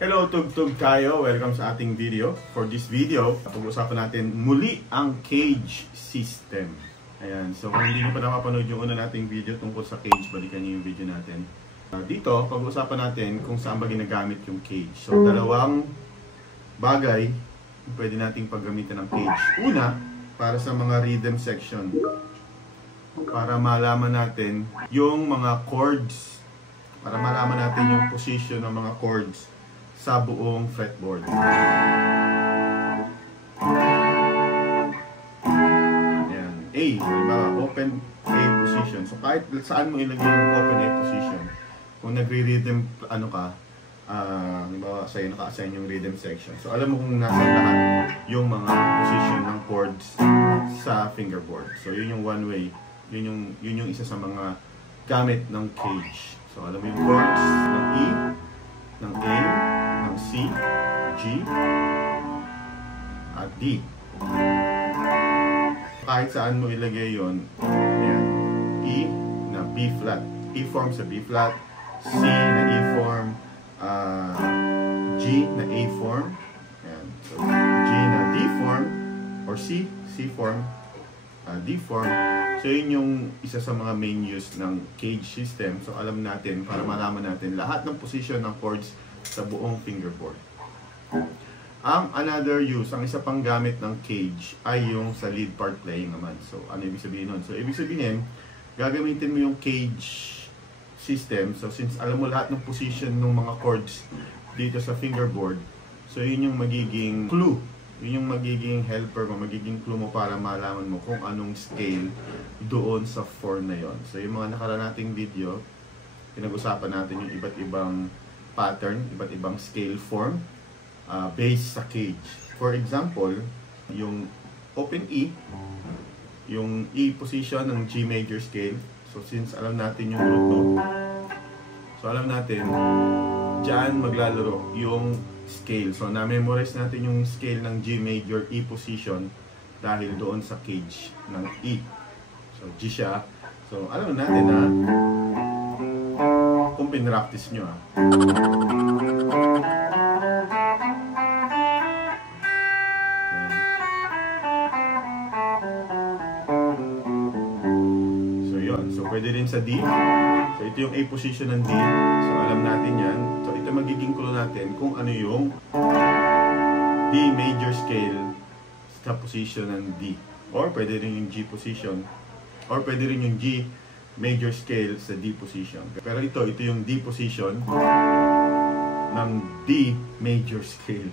Hello tugtog tayo, welcome sa ating video. For this video, pag-uusapan natin muli ang cage system. Ayan, so kung hindi nyo pa napapanood yung una nating video tungkol sa cage, balikan nyo yung video natin. Dito, pag-uusapan natin kung saan ba ginagamit yung cage. So dalawang bagay pwede nating paggamitan ng cage. Una, para sa mga rhythm section. Para malaman natin yung mga chords. Para malaman natin yung position ng mga chords sa buong fretboard. Ayan. A, halimbawa, open A position. So kahit saan mo ilagay yung open A position, kung nagre-rhythm, ano ka, halimbawa sa'yo naka-assign yung rhythm section. So alam mo kung nasa lahat yung mga position ng chords sa fingerboard. So yun yung one way. Yun yung isa sa mga gamit ng cage. So alam mo yung chords ng E, ng A, ng C, G, at D. Kahit saan mo ilagay yun, ayan, E na B flat, E form sa B flat, C na E form, G na A form, ayan, so G na D form, or C form, D form. So yun yung isa sa mga main use ng cage system. So alam natin, para malaman natin lahat ng position ng chords sa buong fingerboard. Ang another use, ang isa pang gamit ng cage ay yung sa lead part playing naman. So ano ibig sabihin nun? So ibig sabihin, gagamitin mo yung cage system. So since alam mo lahat ng position ng mga chords dito sa fingerboard, so yun yung magiging clue. Yun yung magiging helper mo, magiging clue mo para malaman mo kung anong scale doon sa 4 na yon. So yung mga nakaraan nating video, pinag-usapan natin yung iba't ibang pattern, iba't ibang scale form based sa cage. For example, yung open E, yung E position ng G major scale. So since alam natin yung root note, so alam natin, dyan maglalaro yung scale. So na-memorize natin yung scale ng G major E position dahil doon sa cage ng E. So G siya. So alam natin na kung pinractice nyo So yun. So pwede rin sa D. So ito yung A position ng D. So alam natin yan. So ito magiging clue natin kung ano yung D major scale sa position ng D. Or pwede rin yung G position. Or pwede rin yung G major scale sa D position. Pero ito yung D position ng D major scale.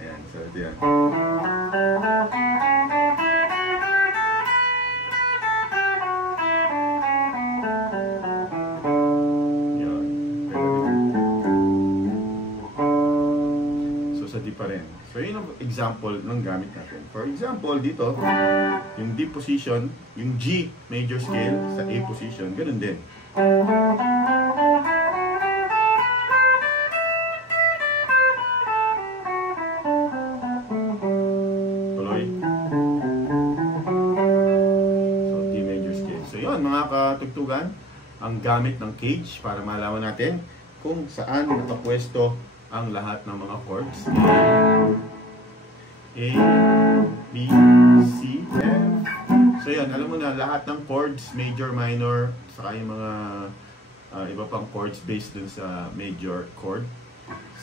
Ayan, so ito yan. Pa rin. So yun ang example ng gamit natin. For example, dito, yung D position, yung G major scale sa A position, ganun din. Tuloy. So D major scale. So yun, mga katugtugan, ang gamit ng cage para malaman natin kung saan nakapwesto ang lahat ng mga chords. A, B, C, F. So yan, alam mo na lahat ng chords, major, minor, saka yung mga iba pang chords based dun sa major chord.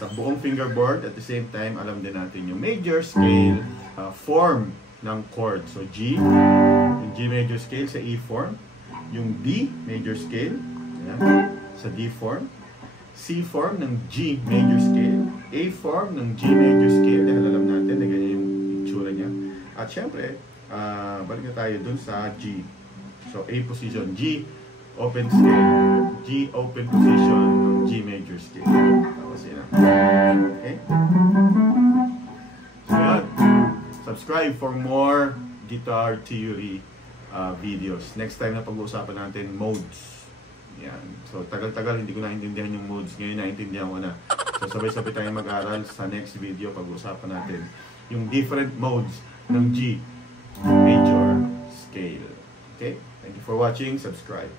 Sa buong fingerboard, at the same time, alam din natin yung major scale form ng chord. So G, yung G major scale sa E form, yung D major scale, yan, sa D form, C form ng G major scale, A form ng G major scale, dahil alam natin na ganyan yung itsura niya. At syempre, balik na tayo dun sa G. So A position, G open scale, G open position ng G major scale. Tapos yun na. Okay? So yan. Subscribe for more guitar theory videos. Next time na pag-uusapan natin, modes. Yan. So, tagal-tagal hindi ko naintindihan yung modes. Ngayon naintindihan ko na. So, sabay-sabay tayong mag-aral sa next video pag-uusapan natin yung different modes ng G major scale. Okay? Thank you for watching. Subscribe.